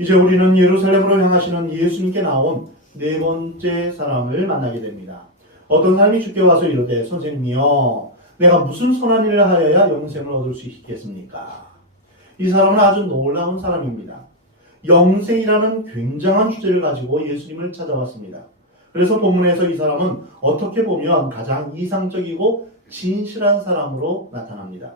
이제 우리는 예루살렘으로 향하시는 예수님께 나온 네 번째 사람을 만나게 됩니다. 어떤 사람이 주께 와서 이르되 선생님이여 내가 무슨 선한 일을 하여야 영생을 얻을 수 있겠습니까? 이 사람은 아주 놀라운 사람입니다. 영생이라는 굉장한 주제를 가지고 예수님을 찾아왔습니다. 그래서 본문에서 이 사람은 어떻게 보면 가장 이상적이고 진실한 사람으로 나타납니다.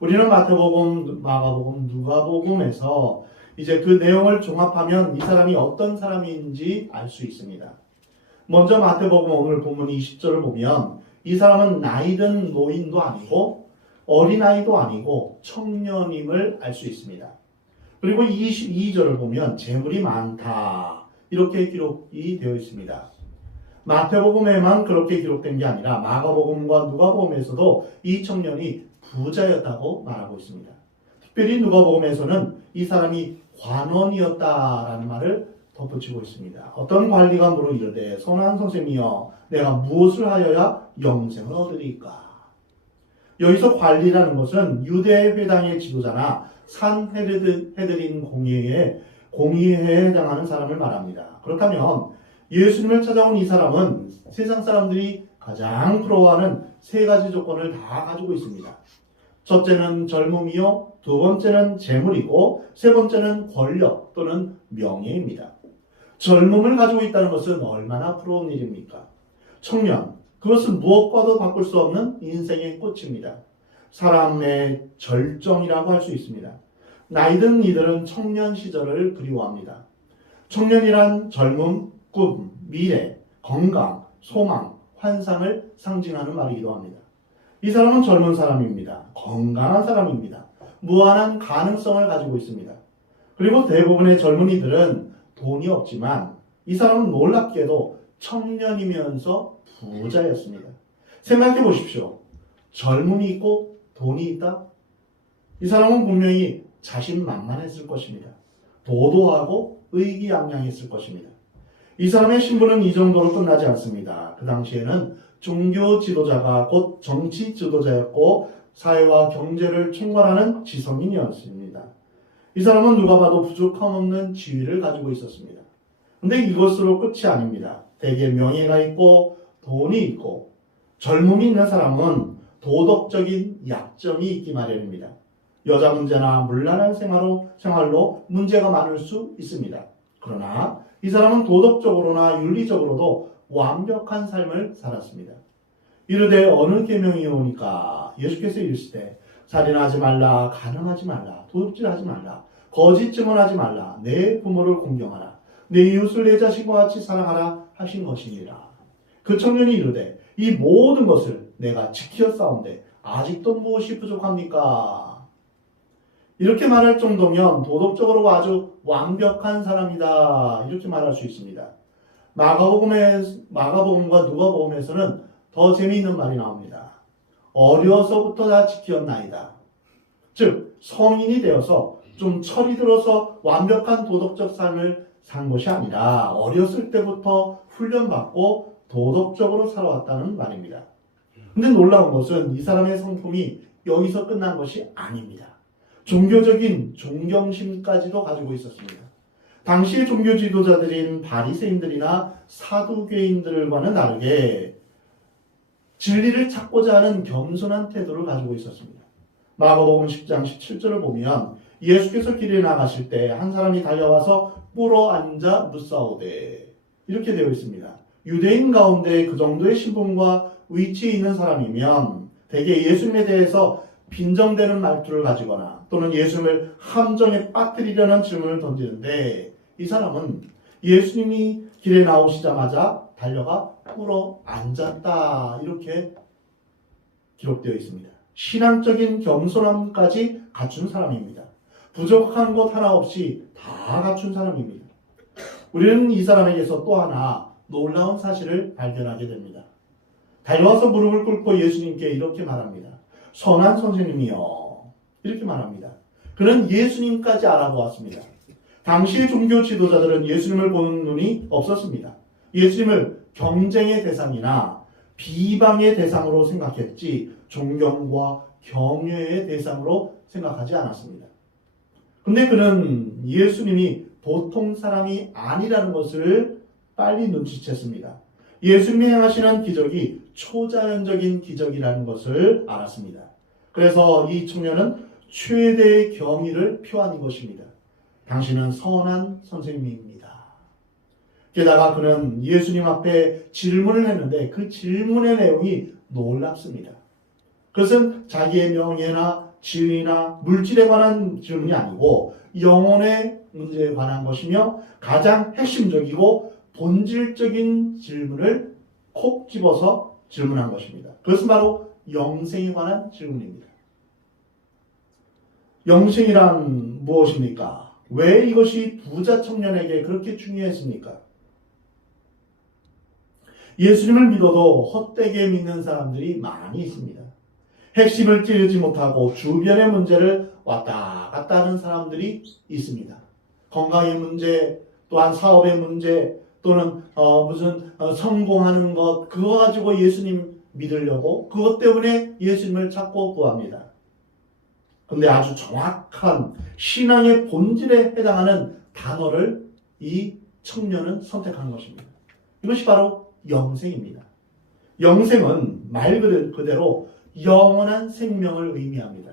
우리는 마태복음, 마가복음, 누가복음에서 이제 그 내용을 종합하면 이 사람이 어떤 사람인지 알 수 있습니다. 먼저 마태복음 오늘 본문 20절을 보면 이 사람은 나이든 노인도 아니고 어린아이도 아니고 청년임을 알 수 있습니다. 그리고 22절을 보면 재물이 많다 이렇게 기록이 되어 있습니다. 마태복음에만 그렇게 기록된 게 아니라 마가복음과 누가복음에서도 이 청년이 부자였다고 말하고 있습니다. 특별히 누가복음에서는 이 사람이 관원이었다라는 말을 덧붙이고 있습니다. 어떤 관리관으로 이르되 선한 선생이여 내가 무엇을 하여야 영생을 얻으리까? 여기서 관리라는 것은 유대 회당의 지도자나 산헤드린 공의회에 해당하는 사람을 말합니다. 그렇다면 예수님을 찾아온 이 사람은 세상 사람들이 가장 부러워하는 세 가지 조건을 다 가지고 있습니다. 첫째는 젊음이요, 두 번째는 재물이고, 세 번째는 권력 또는 명예입니다. 젊음을 가지고 있다는 것은 얼마나 부러운 일입니까? 청년, 그것은 무엇과도 바꿀 수 없는 인생의 꽃입니다. 사람의 절정이라고 할 수 있습니다. 나이든 이들은 청년 시절을 그리워합니다. 청년이란 젊음, 꿈, 미래, 건강, 소망, 환상을 상징하는 말이기도 합니다. 이 사람은 젊은 사람입니다. 건강한 사람입니다. 무한한 가능성을 가지고 있습니다. 그리고 대부분의 젊은이들은 돈이 없지만 이 사람은 놀랍게도 청년이면서 부자였습니다. 생각해 보십시오. 젊음이 있고 돈이 있다? 이 사람은 분명히 자신만만했을 것입니다. 도도하고 의기양양했을 것입니다. 이 사람의 신분은 이 정도로 끝나지 않습니다. 그 당시에는 종교 지도자가 곧 정치 지도자였고 사회와 경제를 총괄하는 지성인이었습니다. 이 사람은 누가 봐도 부족함 없는 지위를 가지고 있었습니다. 근데 이것으로 끝이 아닙니다. 대개 명예가 있고 돈이 있고 젊음이 있는 사람은 도덕적인 약점이 있기 마련입니다. 여자 문제나 문란한 생활로 문제가 많을 수 있습니다. 그러나 이 사람은 도덕적으로나 윤리적으로도 완벽한 삶을 살았습니다. 이르되 어느 계명이오니까 예수께서 이르시되 살인하지 말라, 간음하지 말라, 도둑질하지 말라, 거짓 증언하지 말라, 내 부모를 공경하라, 내 이웃을 내 자신과 같이 사랑하라 하신 것이니라. 그 청년이 이르되 이 모든 것을 내가 지켰사온데 아직도 무엇이 부족합니까? 이렇게 말할 정도면 도덕적으로 아주 완벽한 사람이다 이렇게 말할 수 있습니다. 마가복음과 누가복음에서는 더 재미있는 말이 나옵니다. 어려서부터 다 지켰나이다. 즉 성인이 되어서 좀 철이 들어서 완벽한 도덕적 삶을 산 것이 아니라 어렸을 때부터 훈련받고 도덕적으로 살아왔다는 말입니다. 근데 놀라운 것은 이 사람의 성품이 여기서 끝난 것이 아닙니다. 종교적인 존경심까지도 가지고 있었습니다. 당시의 종교 지도자들인 바리새인들이나 사두개인들과는 다르게 진리를 찾고자 하는 겸손한 태도를 가지고 있었습니다. 마가복음 10장 17절을 보면 예수께서 길에 나가실 때 한 사람이 달려와서 꿇어 앉아 묻사오되 이렇게 되어 있습니다. 유대인 가운데 그 정도의 신분과 위치에 있는 사람이면 대개 예수님에 대해서 빈정대는 말투를 가지거나 또는 예수님을 함정에 빠뜨리려는 질문을 던지는데 이 사람은 예수님이 길에 나오시자마자 달려가 꿇어 앉았다 이렇게 기록되어 있습니다. 신앙적인 겸손함까지 갖춘 사람입니다. 부족한 것 하나 없이 다 갖춘 사람입니다. 우리는 이 사람에게서 또 하나 놀라운 사실을 발견하게 됩니다. 달려와서 무릎을 꿇고 예수님께 이렇게 말합니다. 선한 선생님이여 이렇게 말합니다. 그는 예수님까지 알아보았습니다. 당시의 종교 지도자들은 예수님을 보는 눈이 없었습니다. 예수님을 경쟁의 대상이나 비방의 대상으로 생각했지 존경과 경외의 대상으로 생각하지 않았습니다. 근데 그는 예수님이 보통 사람이 아니라는 것을 빨리 눈치챘습니다. 예수님이 행하시는 기적이 초자연적인 기적이라는 것을 알았습니다. 그래서 이 청년은 최대의 경의를 표하는 것입니다. 당신은 선한 선생님입니다. 게다가 그는 예수님 앞에 질문을 했는데 그 질문의 내용이 놀랍습니다. 그것은 자기의 명예나 지위나 물질에 관한 질문이 아니고 영혼의 문제에 관한 것이며 가장 핵심적이고 본질적인 질문을 콕 집어서 질문한 것입니다. 그것은 바로 영생에 관한 질문입니다. 영생이란 무엇입니까? 왜 이것이 부자 청년에게 그렇게 중요했습니까? 예수님을 믿어도 헛되게 믿는 사람들이 많이 있습니다. 핵심을 찌르지 못하고 주변의 문제를 왔다 갔다 하는 사람들이 있습니다. 건강의 문제, 또한 사업의 문제, 또는 무슨 성공하는 것, 그거 가지고 예수님 믿으려고 그것 때문에 예수님을 찾고 구합니다. 그런데 아주 정확한 신앙의 본질에 해당하는 단어를 이 청년은 선택한 것입니다. 이것이 바로 영생입니다. 영생은 말 그대로 영원한 생명을 의미합니다.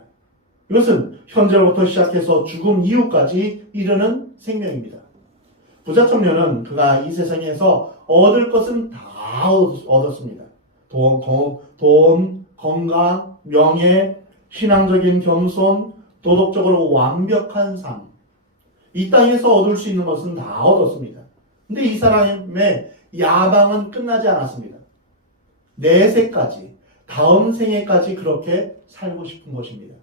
이것은 현재로부터 시작해서 죽음 이후까지 이르는 생명입니다. 부자 청년은 그가 이 세상에서 얻을 것은 다 얻었습니다. 돈, 건강, 명예, 신앙적인 겸손, 도덕적으로 완벽한 삶. 이 땅에서 얻을 수 있는 것은 다 얻었습니다. 근데 이 사람의 야망은 끝나지 않았습니다. 내세까지, 다음 생애까지 그렇게 살고 싶은 것입니다.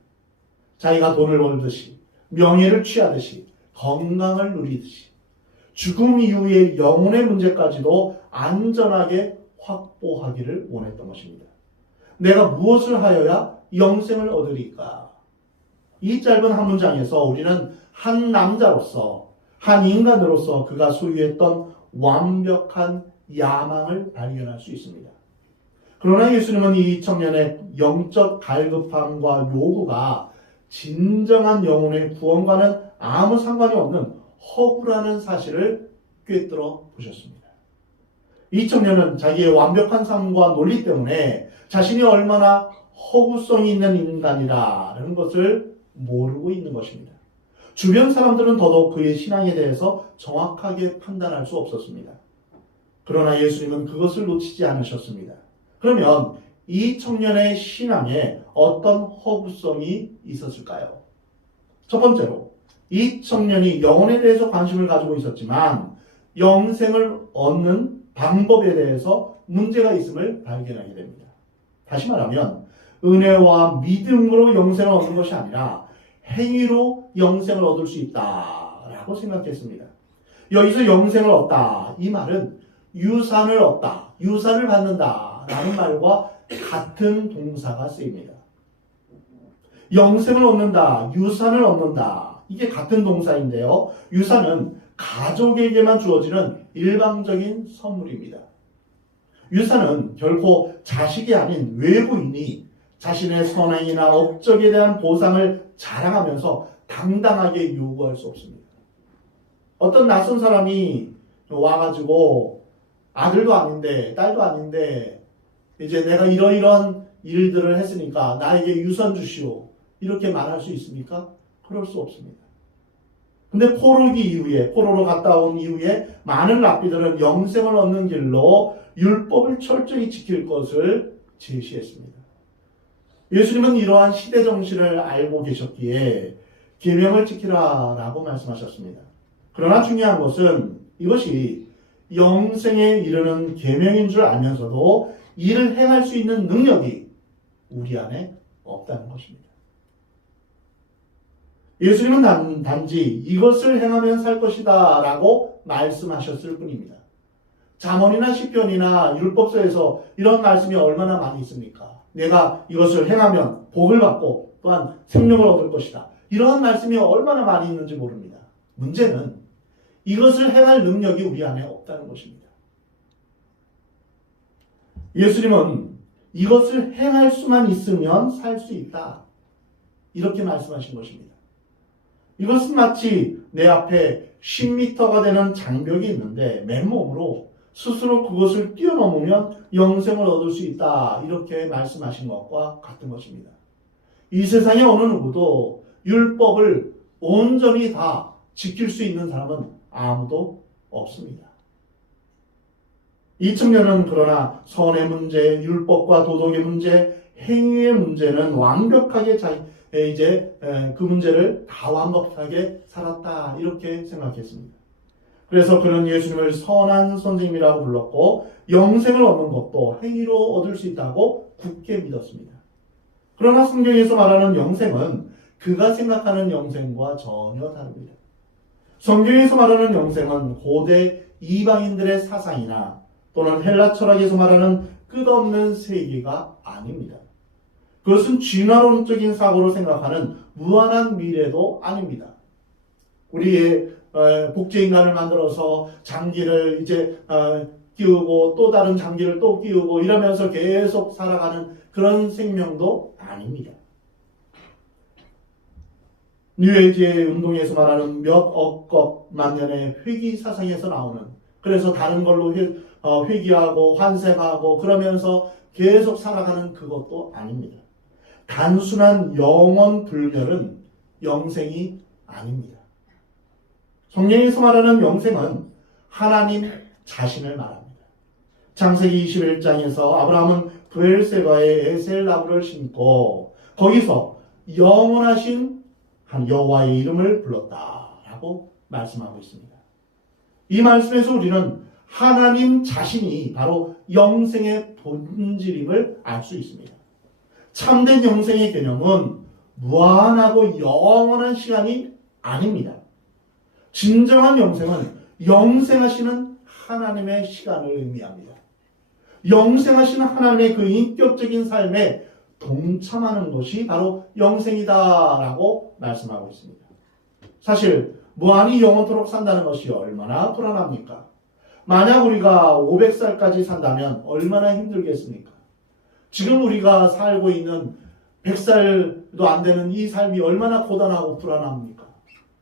자기가 돈을 벌듯이, 명예를 취하듯이, 건강을 누리듯이, 죽음 이후의 영혼의 문제까지도 안전하게 확보하기를 원했던 것입니다. 내가 무엇을 하여야 영생을 얻으리까? 이 짧은 한 문장에서 우리는 한 남자로서, 한 인간으로서 그가 소유했던 완벽한 야망을 발견할 수 있습니다. 그러나 예수님은 이 청년의 영적 갈급함과 요구가 진정한 영혼의 구원과는 아무 상관이 없는 허구라는 사실을 꿰뚫어 보셨습니다. 이 청년은 자기의 완벽한 삶과 논리 때문에 자신이 얼마나 허구성이 있는 인간이라는 것을 모르고 있는 것입니다. 주변 사람들은 더더욱 그의 신앙에 대해서 정확하게 판단할 수 없었습니다. 그러나 예수님은 그것을 놓치지 않으셨습니다. 그러면 이 청년의 신앙에 어떤 허구성이 있었을까요? 첫 번째로, 이 청년이 영혼에 대해서 관심을 가지고 있었지만 영생을 얻는 방법에 대해서 문제가 있음을 발견하게 됩니다. 다시 말하면 은혜와 믿음으로 영생을 얻는 것이 아니라 행위로 영생을 얻을 수 있다라고 생각했습니다. 여기서 영생을 얻다, 이 말은 유산을 얻다, 유산을 받는다라는 말과 같은 동사가 쓰입니다. 영생을 얻는다, 유산을 얻는다, 이게 같은 동사인데요. 유산은 가족에게만 주어지는 일방적인 선물입니다. 유산은 결코 자식이 아닌 외부인이 자신의 선행이나 업적에 대한 보상을 자랑하면서 당당하게 요구할 수 없습니다. 어떤 낯선 사람이 와가지고 아들도 아닌데 딸도 아닌데 이제 내가 이러이러한 일들을 했으니까 나에게 유산 주시오, 이렇게 말할 수 있습니까? 그럴 수 없습니다. 근데 포로로 갔다 온 이후에 많은 랍비들은 영생을 얻는 길로 율법을 철저히 지킬 것을 제시했습니다. 예수님은 이러한 시대 정신을 알고 계셨기에 계명을 지키라라고 말씀하셨습니다. 그러나 중요한 것은 이것이 영생에 이르는 계명인 줄 알면서도 이를 행할 수 있는 능력이 우리 안에 없다는 것입니다. 예수님은 단지 이것을 행하면 살 것이다 라고 말씀하셨을 뿐입니다. 잠언이나 시편이나 율법서에서 이런 말씀이 얼마나 많이 있습니까? 내가 이것을 행하면 복을 받고 또한 생명을 얻을 것이다. 이러한 말씀이 얼마나 많이 있는지 모릅니다. 문제는 이것을 행할 능력이 우리 안에 없다는 것입니다. 예수님은 이것을 행할 수만 있으면 살 수 있다, 이렇게 말씀하신 것입니다. 이것은 마치 내 앞에 10m가 되는 장벽이 있는데 맨몸으로 스스로 그것을 뛰어넘으면 영생을 얻을 수 있다. 이렇게 말씀하신 것과 같은 것입니다. 이 세상의 어느 누구도 율법을 온전히 다 지킬 수 있는 사람은 아무도 없습니다. 이 측면은 그러나 선의 문제, 율법과 도덕의 문제, 행위의 문제는 완벽하게 그 문제를 다 완벽하게 살았다 이렇게 생각했습니다. 그래서 그는 예수님을 선한 선생님이라고 불렀고 영생을 얻는 것도 행위로 얻을 수 있다고 굳게 믿었습니다. 그러나 성경에서 말하는 영생은 그가 생각하는 영생과 전혀 다릅니다. 성경에서 말하는 영생은 고대 이방인들의 사상이나 또는 헬라 철학에서 말하는 끝없는 세계가 아닙니다. 그것은 진화론적인 사고로 생각하는 무한한 미래도 아닙니다. 우리의 복제인간을 만들어서 장기를 끼우고 또 다른 장기를 또 끼우고 이러면서 계속 살아가는 그런 생명도 아닙니다. 뉴에이지의 운동에서 말하는 몇 억억 만년의 회귀 사상에서 나오는, 그래서 다른 걸로 회귀하고 환생하고 그러면서 계속 살아가는 그것도 아닙니다. 단순한 영원 불멸은 영생이 아닙니다. 성경에서 말하는 영생은 하나님 자신을 말합니다. 창세기 21장에서 아브라함은 브엘세바에 에셀 나무를 심고 거기서 영원하신 한 여호와의 이름을 불렀다라고 말씀하고 있습니다. 이 말씀에서 우리는 하나님 자신이 바로 영생의 본질임을 알 수 있습니다. 참된 영생의 개념은 무한하고 영원한 시간이 아닙니다. 진정한 영생은 영생하시는 하나님의 시간을 의미합니다. 영생하시는 하나님의 그 인격적인 삶에 동참하는 것이 바로 영생이다라고 말씀하고 있습니다. 사실 무한히 영원토록 산다는 것이 얼마나 불안합니까? 만약 우리가 500살까지 산다면 얼마나 힘들겠습니까? 지금 우리가 살고 있는 100살도 안 되는 이 삶이 얼마나 고단하고 불안합니까?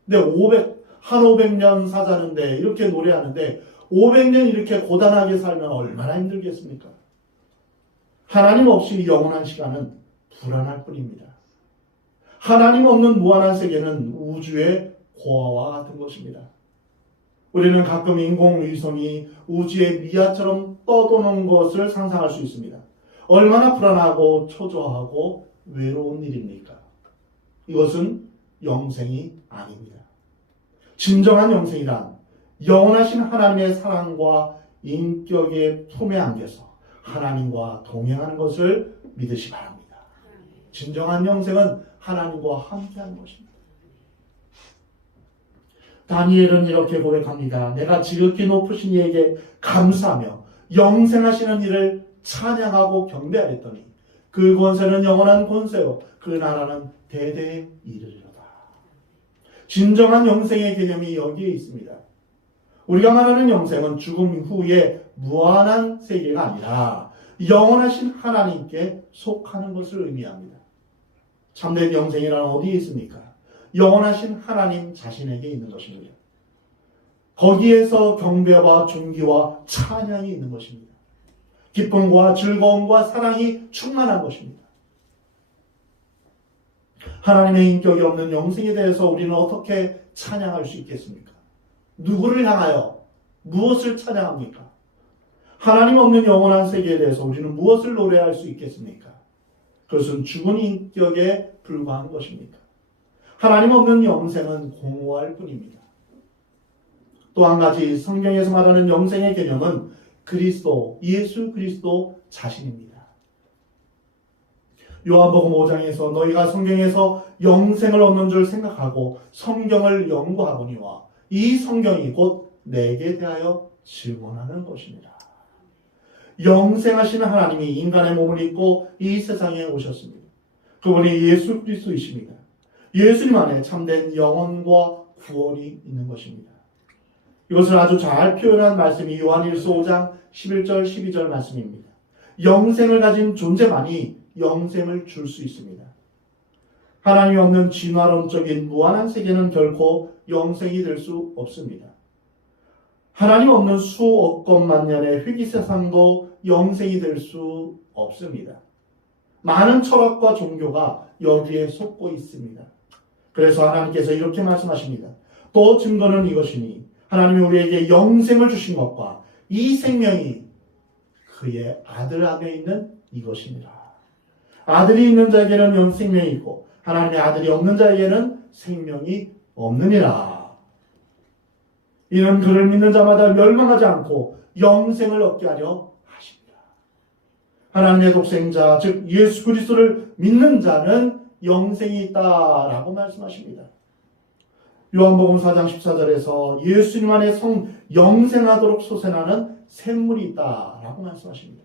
근데 500년 사자는데 이렇게 노래하는데 500년 이렇게 고단하게 살면 얼마나 힘들겠습니까? 하나님 없이 영원한 시간은 불안할 뿐입니다. 하나님 없는 무한한 세계는 우주의 고아와 같은 것입니다. 우리는 가끔 인공위성이 우주의 미아처럼 떠도는 것을 상상할 수 있습니다. 얼마나 불안하고 초조하고 외로운 일입니까? 이것은 영생이 아닙니다. 진정한 영생이란 영원하신 하나님의 사랑과 인격의 품에 안겨서 하나님과 동행하는 것을 믿으시 바랍니다. 진정한 영생은 하나님과 함께하는 것입니다. 다니엘은 이렇게 고백합니다. 내가 지극히 높으신 이에게 감사하며 영생하시는 이를 찬양하고 경배하였더니 그 권세는 영원한 권세요 그 나라는 대대에 이르리로다. 진정한 영생의 개념이 여기에 있습니다. 우리가 말하는 영생은 죽음 후에 무한한 세계가 아니라 영원하신 하나님께 속하는 것을 의미합니다. 참된 영생이란 어디에 있습니까? 영원하신 하나님 자신에게 있는 것입니다. 거기에서 경배와 존귀와 찬양이 있는 것입니다. 기쁨과 즐거움과 사랑이 충만한 것입니다. 하나님의 인격이 없는 영생에 대해서 우리는 어떻게 찬양할 수 있겠습니까? 누구를 향하여 무엇을 찬양합니까? 하나님 없는 영원한 세계에 대해서 우리는 무엇을 노래할 수 있겠습니까? 그것은 죽은 인격에 불과한 것입니다. 하나님 없는 영생은 공허할 뿐입니다. 또 한 가지 성경에서 말하는 영생의 개념은 그리스도, 예수 그리스도 자신입니다. 요한복음 5장에서 너희가 성경에서 영생을 얻는 줄 생각하고 성경을 연구하거니와 이 성경이 곧 내게 대하여 증언하는 것입니다. 영생하시는 하나님이 인간의 몸을 입고 이 세상에 오셨습니다. 그분이 예수 그리스도이십니다. 예수님 안에 참된 영혼과 구원이 있는 것입니다. 이것을 아주 잘 표현한 말씀이 요한일서 5장 11절 12절 말씀입니다. 영생을 가진 존재만이 영생을 줄 수 있습니다. 하나님이 없는 진화론적인 무한한 세계는 결코 영생이 될 수 없습니다. 하나님 없는 수억 건만 년의 회귀 세상도 영생이 될 수 없습니다. 많은 철학과 종교가 여기에 속고 있습니다. 그래서 하나님께서 이렇게 말씀하십니다. 또 증거는 이것이니 하나님이 우리에게 영생을 주신 것과 이 생명이 그의 아들 안에 있는 이것이니라. 아들이 있는 자에게는 생명이 있고 하나님의 아들이 없는 자에게는 생명이 없느니라. 이는 그를 믿는 자마다 멸망하지 않고 영생을 얻게 하려 하십니다. 하나님의 독생자 즉 예수 그리스도를 믿는 자는 영생이 있다라고 말씀하십니다. 요한복음 4장 14절에서 예수님 안에 영생하도록 솟아나는 샘물이 있다라고 말씀하십니다.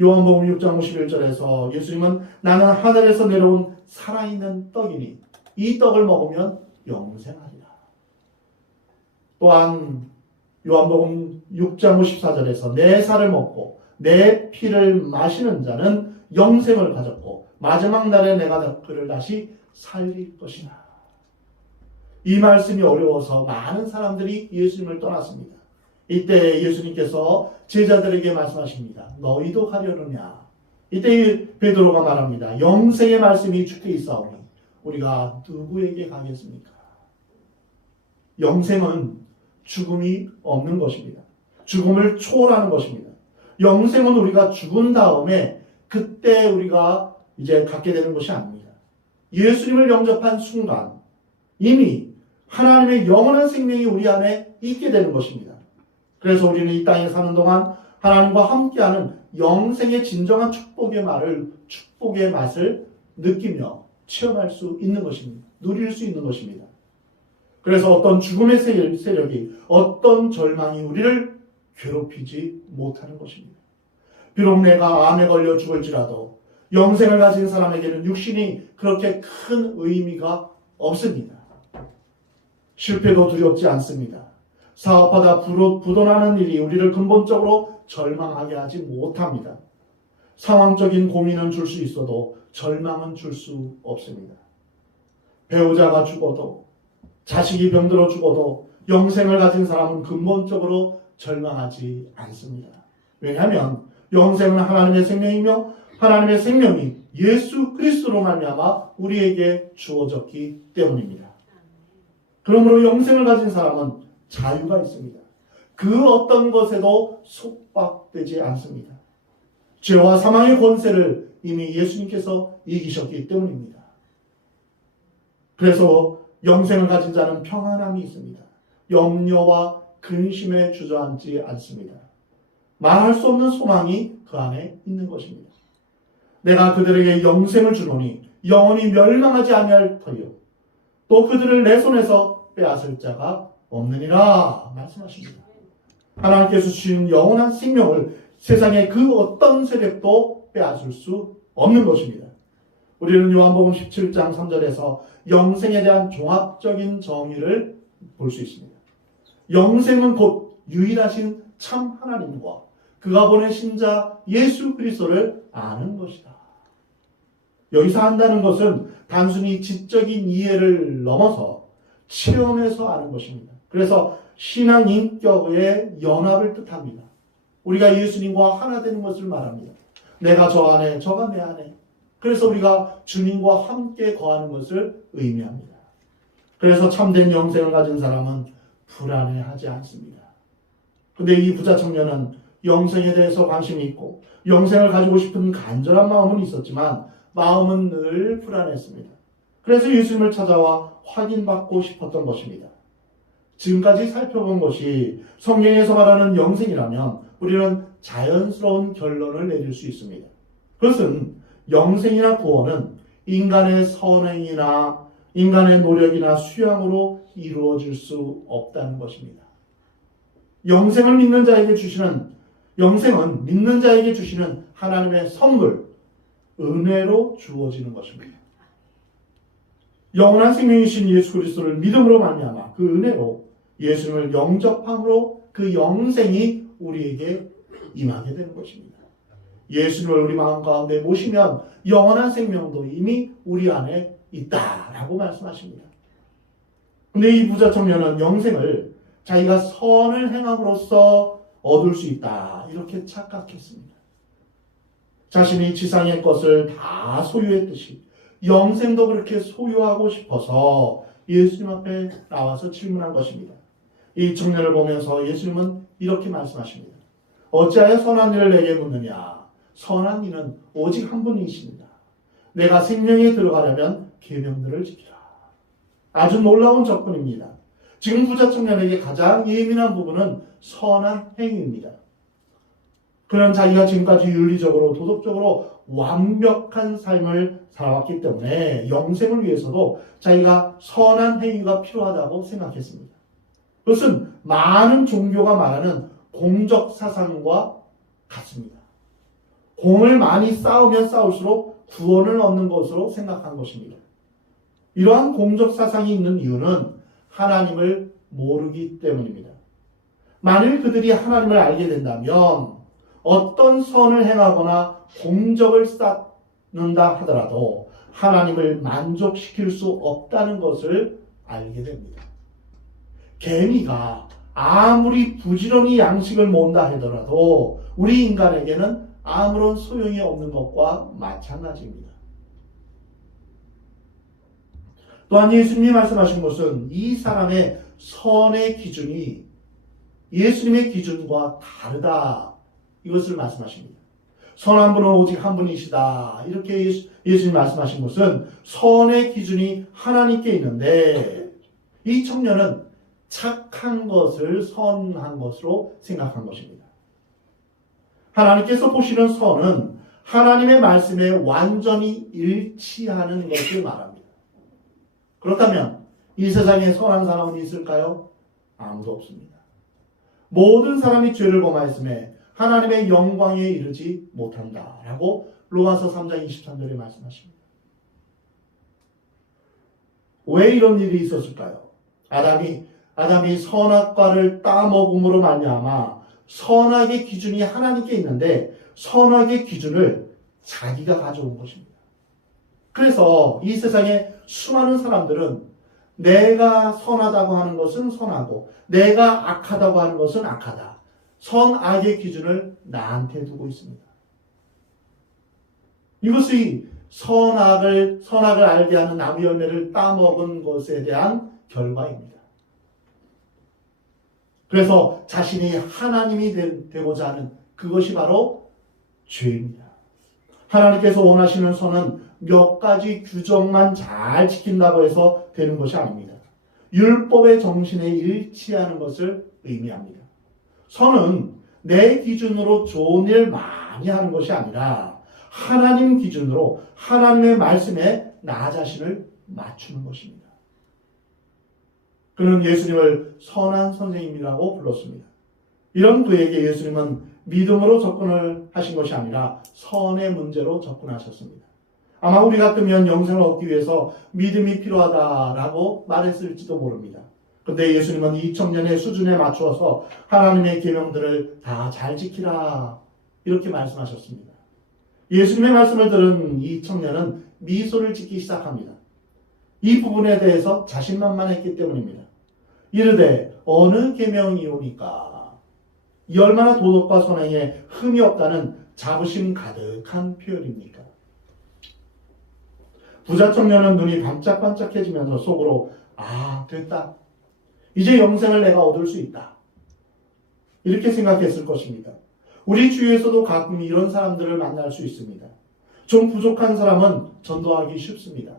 요한복음 6장 51절에서 예수님은 나는 하늘에서 내려온 살아있는 떡이니 이 떡을 먹으면 영생하리라. 또한 요한복음 6장 54절에서 내 살을 먹고 내 피를 마시는 자는 영생을 가졌고 마지막 날에 내가 그를 다시 살릴 것이다. 이 말씀이 어려워서 많은 사람들이 예수님을 떠났습니다. 이때 예수님께서 제자들에게 말씀하십니다. 너희도 가려느냐? 이때 베드로가 말합니다. 영생의 말씀이 주께 있사오니 우리가 누구에게 가겠습니까? 영생은 죽음이 없는 것입니다. 죽음을 초월하는 것입니다. 영생은 우리가 죽은 다음에 그때 우리가 이제 갖게 되는 것이 아닙니다. 예수님을 영접한 순간 이미 하나님의 영원한 생명이 우리 안에 있게 되는 것입니다. 그래서 우리는 이 땅에 사는 동안 하나님과 함께하는 영생의 진정한 축복의 맛을 느끼며 체험할 수 있는 것입니다. 누릴 수 있는 것입니다. 그래서 어떤 죽음의 세력이, 어떤 절망이 우리를 괴롭히지 못하는 것입니다. 비록 내가 암에 걸려 죽을지라도 영생을 가진 사람에게는 육신이 그렇게 큰 의미가 없습니다. 실패도 두렵지 않습니다. 사업하다 부도나는 일이 우리를 근본적으로 절망하게 하지 못합니다. 상황적인 고민은 줄 수 있어도 절망은 줄 수 없습니다. 배우자가 죽어도 자식이 병들어 죽어도 영생을 가진 사람은 근본적으로 절망하지 않습니다. 왜냐하면 영생은 하나님의 생명이며 하나님의 생명이 예수 그리스도로 말미암아 우리에게 주어졌기 때문입니다. 그러므로 영생을 가진 사람은 자유가 있습니다. 그 어떤 것에도 속박되지 않습니다. 죄와 사망의 권세를 이미 예수님께서 이기셨기 때문입니다. 그래서 영생을 가진 자는 평안함이 있습니다. 염려와 근심에 주저앉지 않습니다. 말할 수 없는 소망이 그 안에 있는 것입니다. 내가 그들에게 영생을 주노니 영원히 멸망하지 아니할 터이요 또 그들을 내 손에서 빼앗을 자가 없느니라 말씀하십니다. 하나님께서 주신 영원한 생명을 세상의 그 어떤 세력도 빼앗을 수 없는 것입니다. 우리는 요한복음 17장 3절에서 영생에 대한 종합적인 정의를 볼 수 있습니다. 영생은 곧 유일하신 참 하나님과 그가 보내신 자 예수 그리스도를 아는 것이다. 여기서 한다는 것은 단순히 지적인 이해를 넘어서 체험해서 아는 것입니다. 그래서 신앙 인격의 연합을 뜻합니다. 우리가 예수님과 하나 되는 것을 말합니다. 내가 저 안에, 저가 내 안에. 그래서 우리가 주님과 함께 거하는 것을 의미합니다. 그래서 참된 영생을 가진 사람은 불안해하지 않습니다. 근데 이 부자 청년은 영생에 대해서 관심이 있고 영생을 가지고 싶은 간절한 마음은 있었지만 마음은 늘 불안했습니다. 그래서 예수님을 찾아와 확인받고 싶었던 것입니다. 지금까지 살펴본 것이 성경에서 말하는 영생이라면 우리는 자연스러운 결론을 내릴 수 있습니다. 그것은 영생이나 구원은 인간의 선행이나 인간의 노력이나 수양으로 이루어질 수 없다는 것입니다. 영생은 믿는 자에게 주시는 하나님의 선물, 은혜로 주어지는 것입니다. 영원한 생명이신 예수 그리스도를 믿음으로 말미암아 그 은혜로 예수님을 영접함으로 그 영생이 우리에게 임하게 되는 것입니다. 예수님을 우리 마음 가운데 모시면 영원한 생명도 이미 우리 안에 있다라고 말씀하십니다. 근데 이 부자 청년은 영생을 자기가 선을 행함으로써 얻을 수 있다 이렇게 착각했습니다. 자신이 지상의 것을 다 소유했듯이 영생도 그렇게 소유하고 싶어서 예수님 앞에 나와서 질문한 것입니다. 이 청년을 보면서 예수님은 이렇게 말씀하십니다. 어찌하여 선한 일을 내게 묻느냐? 선한 이는 오직 한 분이십니다. 내가 생명에 들어가려면 계명들을 지키라. 아주 놀라운 접근입니다. 지금 부자 청년에게 가장 예민한 부분은 선한 행위입니다. 그는 자기가 지금까지 윤리적으로 도덕적으로 완벽한 삶을 살아왔기 때문에 영생을 위해서도 자기가 선한 행위가 필요하다고 생각했습니다. 그것은 많은 종교가 말하는 공적 사상과 같습니다. 공을 많이 쌓으면 쌓을수록 구원을 얻는 것으로 생각한 것입니다. 이러한 공적 사상이 있는 이유는 하나님을 모르기 때문입니다. 만일 그들이 하나님을 알게 된다면 어떤 선을 행하거나 공적을 쌓는다 하더라도 하나님을 만족시킬 수 없다는 것을 알게 됩니다. 개미가 아무리 부지런히 양식을 모은다 하더라도 우리 인간에게는 아무런 소용이 없는 것과 마찬가지입니다. 또한 예수님이 말씀하신 것은 이 사람의 선의 기준이 예수님의 기준과 다르다 이것을 말씀하십니다. 선한 분은 오직 한 분이시다 이렇게 예수님이 말씀하신 것은 선의 기준이 하나님께 있는데 이 청년은 착한 것을 선한 것으로 생각한 것입니다. 하나님께서 보시는 선은 하나님의 말씀에 완전히 일치하는 것을 말합니다. 그렇다면 이 세상에 선한 사람은 있을까요? 아무도 없습니다. 모든 사람이 죄를 범하였음에 하나님의 영광에 이르지 못한다라고 로마서 3장 23절에 말씀하십니다. 왜 이런 일이 있었을까요? 아담이 선악과를 따먹음으로 말미암아 선악의 기준이 하나님께 있는데 선악의 기준을 자기가 가져온 것입니다. 그래서 이 세상에 수많은 사람들은 내가 선하다고 하는 것은 선하고 내가 악하다고 하는 것은 악하다. 선악의 기준을 나한테 두고 있습니다. 이것이 선악을 알게 하는 나무 열매를 따먹은 것에 대한 결과입니다. 그래서 자신이 하나님이 되고자 하는 그것이 바로 죄입니다. 하나님께서 원하시는 선은 몇 가지 규정만 잘 지킨다고 해서 되는 것이 아닙니다. 율법의 정신에 일치하는 것을 의미합니다. 선은 내 기준으로 좋은 일 많이 하는 것이 아니라 하나님 기준으로 하나님의 말씀에 나 자신을 맞추는 것입니다. 그는 예수님을 선한 선생님이라고 불렀습니다. 이런 그에게 예수님은 믿음으로 접근을 하신 것이 아니라 선의 문제로 접근하셨습니다. 아마 우리 같으면 영생을 얻기 위해서 믿음이 필요하다라고 말했을지도 모릅니다. 근데 예수님은 이 청년의 수준에 맞추어서 하나님의 계명들을 다 잘 지키라 이렇게 말씀하셨습니다. 예수님의 말씀을 들은 이 청년은 미소를 짓기 시작합니다. 이 부분에 대해서 자신만만했기 때문입니다. 이르되 어느 계명이오니까 이 얼마나 도덕과 선행에 흠이 없다는 자부심 가득한 표현입니까? 부자 청년은 눈이 반짝반짝해지면서 속으로 됐다. 이제 영생을 내가 얻을 수 있다. 이렇게 생각했을 것입니다. 우리 주위에서도 가끔 이런 사람들을 만날 수 있습니다. 좀 부족한 사람은 전도하기 쉽습니다.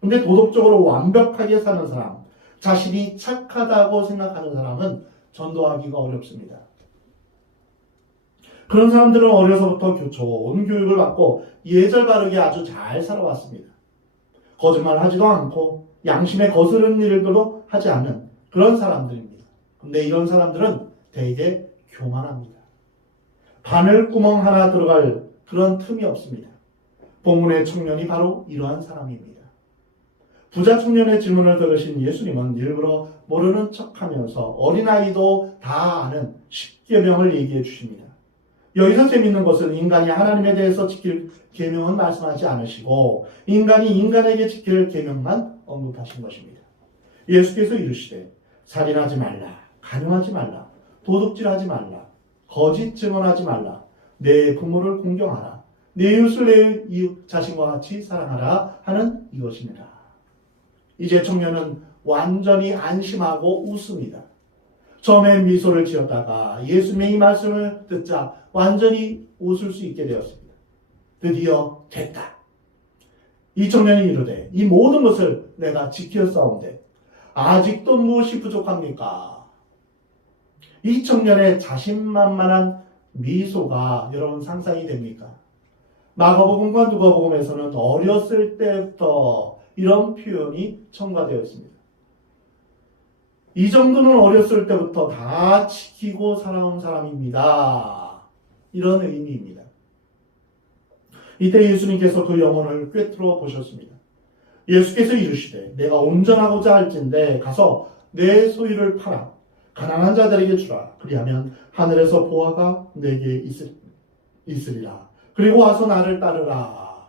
근데 도덕적으로 완벽하게 사는 사람, 자신이 착하다고 생각하는 사람은 전도하기가 어렵습니다. 그런 사람들은 어려서부터 좋은 교육을 받고 예절 바르게 아주 잘 살아왔습니다. 거짓말하지도 않고 양심에 거스르는 일들도 하지 않는 그런 사람들입니다. 근데 이런 사람들은 되게 교만합니다. 바늘구멍 하나 들어갈 그런 틈이 없습니다. 본문의 청년이 바로 이러한 사람입니다. 부자 청년의 질문을 들으신 예수님은 일부러 모르는 척하면서 어린아이도 다 아는 십계명을 얘기해 주십니다. 여기서 재밌는 것은 인간이 하나님에 대해서 지킬 계명은 말씀하지 않으시고 인간이 인간에게 지킬 계명만 언급하신 것입니다. 예수께서 이르시되 살인하지 말라, 간음하지 말라, 도둑질하지 말라, 거짓 증언하지 말라, 내 부모를 공경하라, 내 이웃을 내 이웃 자신과 같이 사랑하라 하는 이것이니라. 이제 청년은 완전히 안심하고 웃습니다. 처음에 미소를 지었다가 예수님의 이 말씀을 듣자 완전히 웃을 수 있게 되었습니다. 드디어 됐다. 이 청년이 이르되 이 모든 것을 내가 지켰사온데 아직도 무엇이 부족합니까? 이 청년의 자신만만한 미소가 여러분 상상이 됩니까? 마가복음과 누가복음에서는 어렸을 때부터 이런 표현이 첨가되어 있습니다. 이 정도는 어렸을 때부터 다 지키고 살아온 사람입니다. 이런 의미입니다. 이때 예수님께서 그 영혼을 꿰뚫어 보셨습니다. 예수께서 이르시되 내가 온전하고자 할진대 가서 내 소유를 팔아 가난한 자들에게 주라. 그리하면 하늘에서 보화가 내게 있으리라. 그리고 와서 나를 따르라.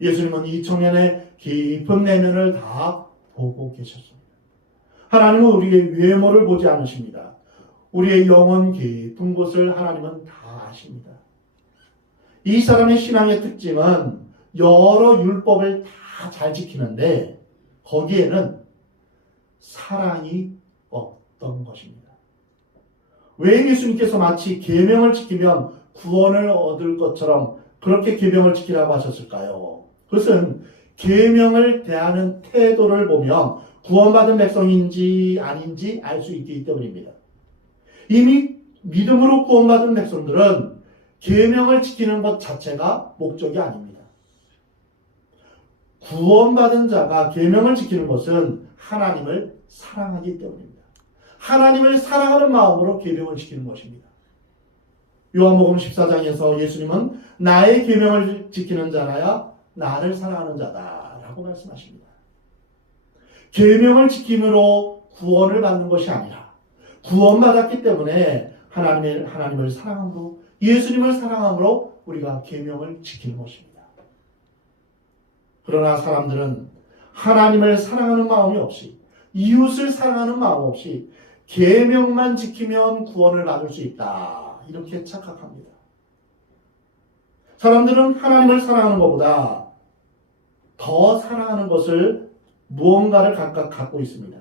예수님은 이 청년의 깊은 내면을 다 보고 계셨습니다. 하나님은 우리의 외모를 보지 않으십니다. 우리의 영혼 깊은 곳을 하나님은 다 아십니다. 이 사람의 신앙의 특징은 여러 율법을 다 잘 지키는데 거기에는 사랑이 없던 것입니다. 왜 예수님께서 마치 계명을 지키면 구원을 얻을 것처럼 그렇게 계명을 지키라고 하셨을까요? 그것은 계명을 대하는 태도를 보면 구원받은 백성인지 아닌지 알 수 있기 때문입니다. 이미 믿음으로 구원받은 백성들은 계명을 지키는 것 자체가 목적이 아닙니다. 구원받은 자가 계명을 지키는 것은 하나님을 사랑하기 때문입니다. 하나님을 사랑하는 마음으로 계명을 지키는 것입니다. 요한복음 14장에서 예수님은 나의 계명을 지키는 자라야 나를 사랑하는 자다라고 말씀하십니다. 계명을 지킴으로 구원을 받는 것이 아니라 구원받았기 때문에 하나님을 사랑함으로 예수님을 사랑함으로 우리가 계명을 지키는 것입니다. 그러나 사람들은 하나님을 사랑하는 마음이 없이 이웃을 사랑하는 마음 없이 계명만 지키면 구원을 받을 수 있다. 이렇게 착각합니다. 사람들은 하나님을 사랑하는 것보다 더 사랑하는 것을 무언가를 각각 갖고 있습니다.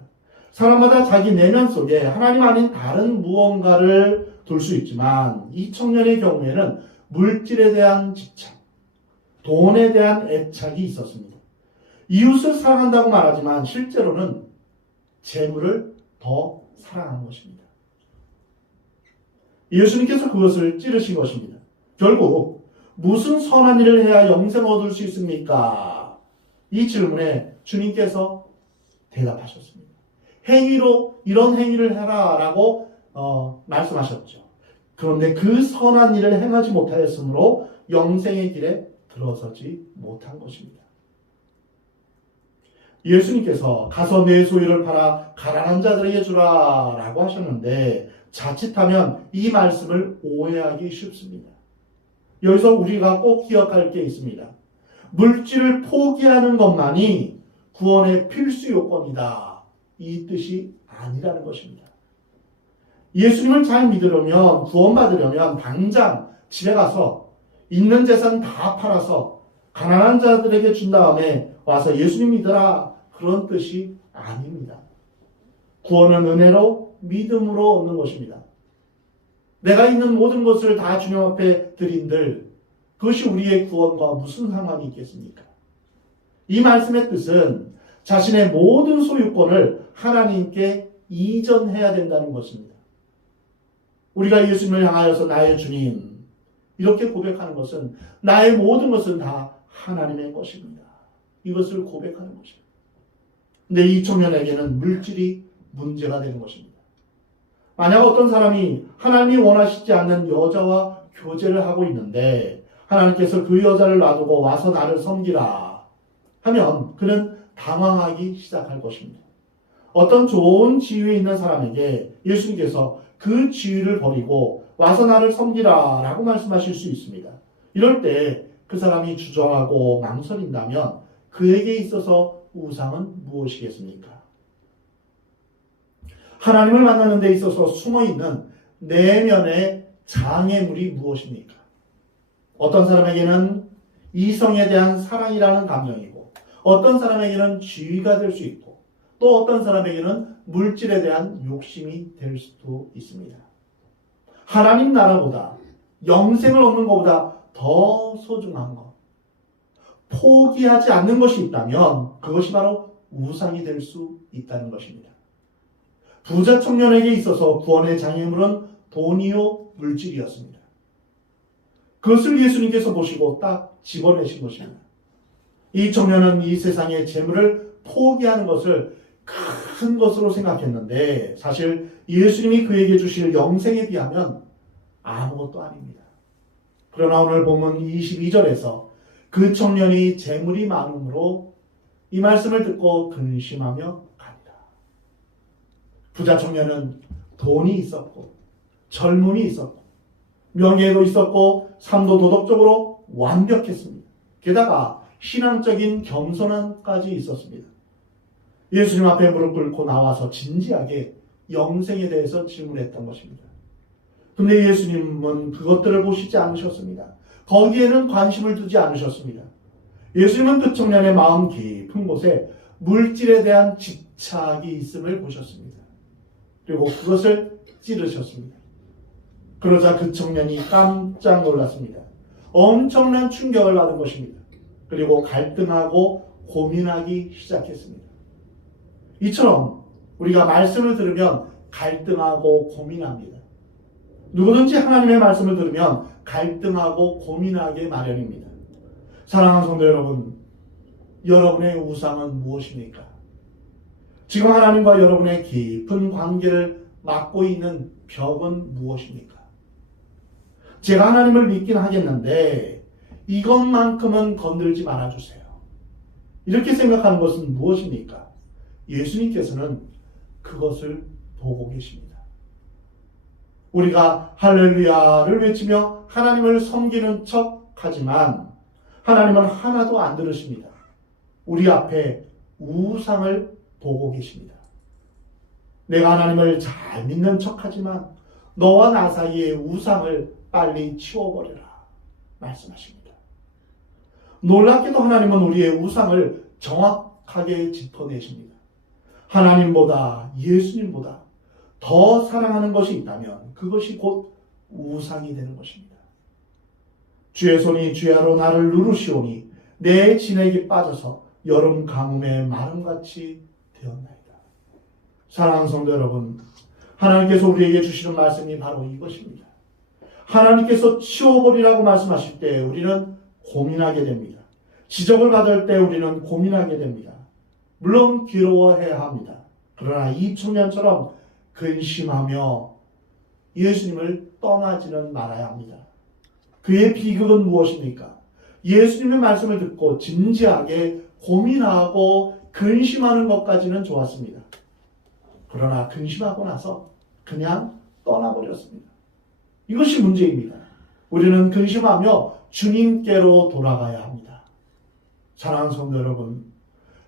사람마다 자기 내면 속에 하나님 아닌 다른 무언가를 둘 수 있지만 이 청년의 경우에는 물질에 대한 집착, 돈에 대한 애착이 있었습니다. 이웃을 사랑한다고 말하지만 실제로는 재물을 더 사랑하는 것입니다. 예수님께서 그것을 찌르신 것입니다. 결국 무슨 선한 일을 해야 영생을 얻을 수 있습니까? 이 질문에 주님께서 대답하셨습니다. 행위로 이런 행위를 해라라고 말씀하셨죠. 그런데 그 선한 일을 행하지 못하였으므로 영생의 길에 들어서지 못한 것입니다. 예수님께서 가서 내 소유를 팔아 가난한 자들에게 주라 라고 하셨는데 자칫하면 이 말씀을 오해하기 쉽습니다. 여기서 우리가 꼭 기억할 게 있습니다. 물질을 포기하는 것만이 구원의 필수 요건이다. 이 뜻이 아니라는 것입니다. 예수님을 잘 믿으려면 구원받으려면 당장 집에 가서 있는 재산 다 팔아서 가난한 자들에게 준 다음에 와서 예수님 믿어라 그런 뜻이 아닙니다. 구원은 은혜로 믿음으로 얻는 것입니다. 내가 있는 모든 것을 다 주님 앞에 드린들 그것이 우리의 구원과 무슨 상관이 있겠습니까? 이 말씀의 뜻은 자신의 모든 소유권을 하나님께 이전해야 된다는 것입니다. 우리가 예수님을 향하여서 나의 주님 이렇게 고백하는 것은 나의 모든 것은 다 하나님의 것입니다. 이것을 고백하는 것입니다. 근데 이 청년에게는 물질이 문제가 되는 것입니다. 만약 어떤 사람이 하나님이 원하시지 않는 여자와 교제를 하고 있는데 하나님께서 그 여자를 놔두고 와서 나를 섬기라 하면 그는 당황하기 시작할 것입니다. 어떤 좋은 지위에 있는 사람에게 예수님께서 그 지위를 버리고 와서 나를 섬기라 라고 말씀하실 수 있습니다. 이럴 때 그 사람이 주저하고 망설인다면 그에게 있어서 우상은 무엇이겠습니까? 하나님을 만나는 데 있어서 숨어있는 내면의 장애물이 무엇입니까? 어떤 사람에게는 이성에 대한 사랑이라는 감정이고, 어떤 사람에게는 지위가 될 수 있고, 또 어떤 사람에게는 물질에 대한 욕심이 될 수도 있습니다. 하나님 나라보다, 영생을 얻는 것보다 더 소중한 것, 포기하지 않는 것이 있다면 그것이 바로 우상이 될 수 있다는 것입니다. 부자 청년에게 있어서 구원의 장애물은 돈이요 물질이었습니다. 그것을 예수님께서 보시고 딱 집어내신 것입니다. 이 청년은 이 세상의 재물을 포기하는 것을 큰 것으로 생각했는데 사실 예수님이 그에게 주실 영생에 비하면 아무것도 아닙니다. 그러나 오늘 본문 22절에서 그 청년이 재물이 많음으로 이 말씀을 듣고 근심하며 갑니다. 부자 청년은 돈이 있었고 젊음이 있었고 명예도 있었고 삶도 도덕적으로 완벽했습니다. 게다가 신앙적인 겸손함까지 있었습니다. 예수님 앞에 무릎 꿇고 나와서 진지하게 영생에 대해서 질문했던 것입니다. 근데 예수님은 그것들을 보시지 않으셨습니다. 거기에는 관심을 두지 않으셨습니다. 예수님은 그 청년의 마음 깊은 곳에 물질에 대한 집착이 있음을 보셨습니다. 그리고 그것을 찌르셨습니다. 그러자 그 청년이 깜짝 놀랐습니다. 엄청난 충격을 받은 것입니다. 그리고 갈등하고 고민하기 시작했습니다. 이처럼 우리가 말씀을 들으면 갈등하고 고민합니다. 누구든지 하나님의 말씀을 들으면 갈등하고 고민하게 마련입니다. 사랑하는 성도 여러분, 여러분의 우상은 무엇입니까? 지금 하나님과 여러분의 깊은 관계를 막고 있는 벽은 무엇입니까? 제가 하나님을 믿긴 하겠는데 이것만큼은 건들지 말아주세요. 이렇게 생각하는 것은 무엇입니까? 예수님께서는 그것을 보고 계십니다. 우리가 할렐루야를 외치며 하나님을 섬기는 척 하지만 하나님은 하나도 안 들으십니다. 우리 앞에 우상을 보고 계십니다. 내가 하나님을 잘 믿는 척 하지만 너와 나 사이의 우상을 빨리 치워버려라 말씀하십니다. 놀랍게도 하나님은 우리의 우상을 정확하게 짚어내십니다. 하나님보다 예수님보다 더 사랑하는 것이 있다면 그것이 곧 우상이 되는 것입니다. 주의 손이 주야로 나를 누르시오니 내 진액이 빠져서 여름 가뭄에 마름같이 되었나이다. 사랑하는 성도 여러분, 하나님께서 우리에게 주시는 말씀이 바로 이것입니다. 하나님께서 치워버리라고 말씀하실 때 우리는 고민하게 됩니다. 지적을 받을 때 우리는 고민하게 됩니다. 물론 괴로워해야 합니다. 그러나 이 청년처럼 근심하며 예수님을 떠나지는 말아야 합니다. 그의 비극은 무엇입니까? 예수님의 말씀을 듣고 진지하게 고민하고 근심하는 것까지는 좋았습니다. 그러나 근심하고 나서 그냥 떠나버렸습니다. 이것이 문제입니다. 우리는 근심하며 주님께로 돌아가야 합니다. 사랑하는 성도 여러분,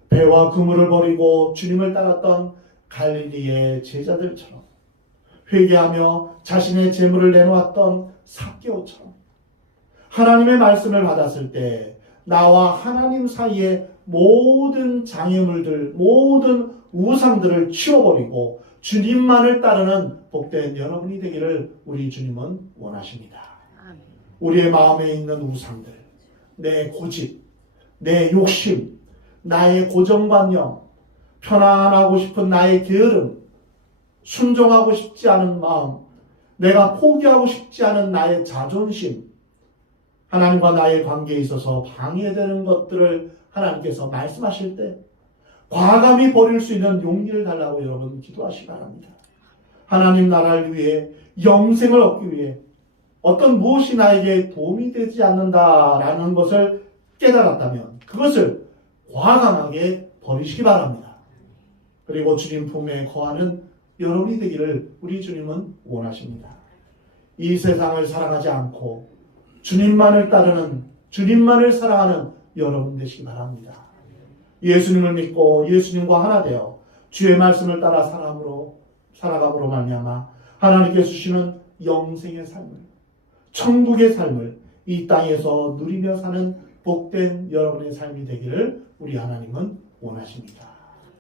배와 그물을 버리고 주님을 따랐던 갈릴리의 제자들처럼 회개하며 자신의 재물을 내놓았던 삭개오처럼 하나님의 말씀을 받았을 때 나와 하나님 사이의 모든 장애물들, 모든 우상들을 치워버리고 주님만을 따르는 복된 여러분이 되기를 우리 주님은 원하십니다. 우리의 마음에 있는 우상들, 내 고집, 내 욕심, 나의 고정관념, 편안하고 싶은 나의 게으름, 순종하고 싶지 않은 마음, 내가 포기하고 싶지 않은 나의 자존심, 하나님과 나의 관계에 있어서 방해되는 것들을 하나님께서 말씀하실 때 과감히 버릴 수 있는 용기를 달라고 여러분 기도하시기 바랍니다. 하나님 나라를 위해 영생을 얻기 위해 어떤 무엇이 나에게 도움이 되지 않는다라는 것을 깨달았다면 그것을 과감하게 버리시기 바랍니다. 그리고 주님 품에 거하는 여러분이 되기를 우리 주님은 원하십니다. 이 세상을 사랑하지 않고 주님만을 따르는, 주님만을 사랑하는 여러분 되시기 바랍니다. 예수님을 믿고 예수님과 하나 되어 주의 말씀을 따라 살아감으로 말미암아 하나님께서 주시는 영생의 삶을, 천국의 삶을 이 땅에서 누리며 사는 복된 여러분의 삶이 되기를 우리 하나님은 원하십니다.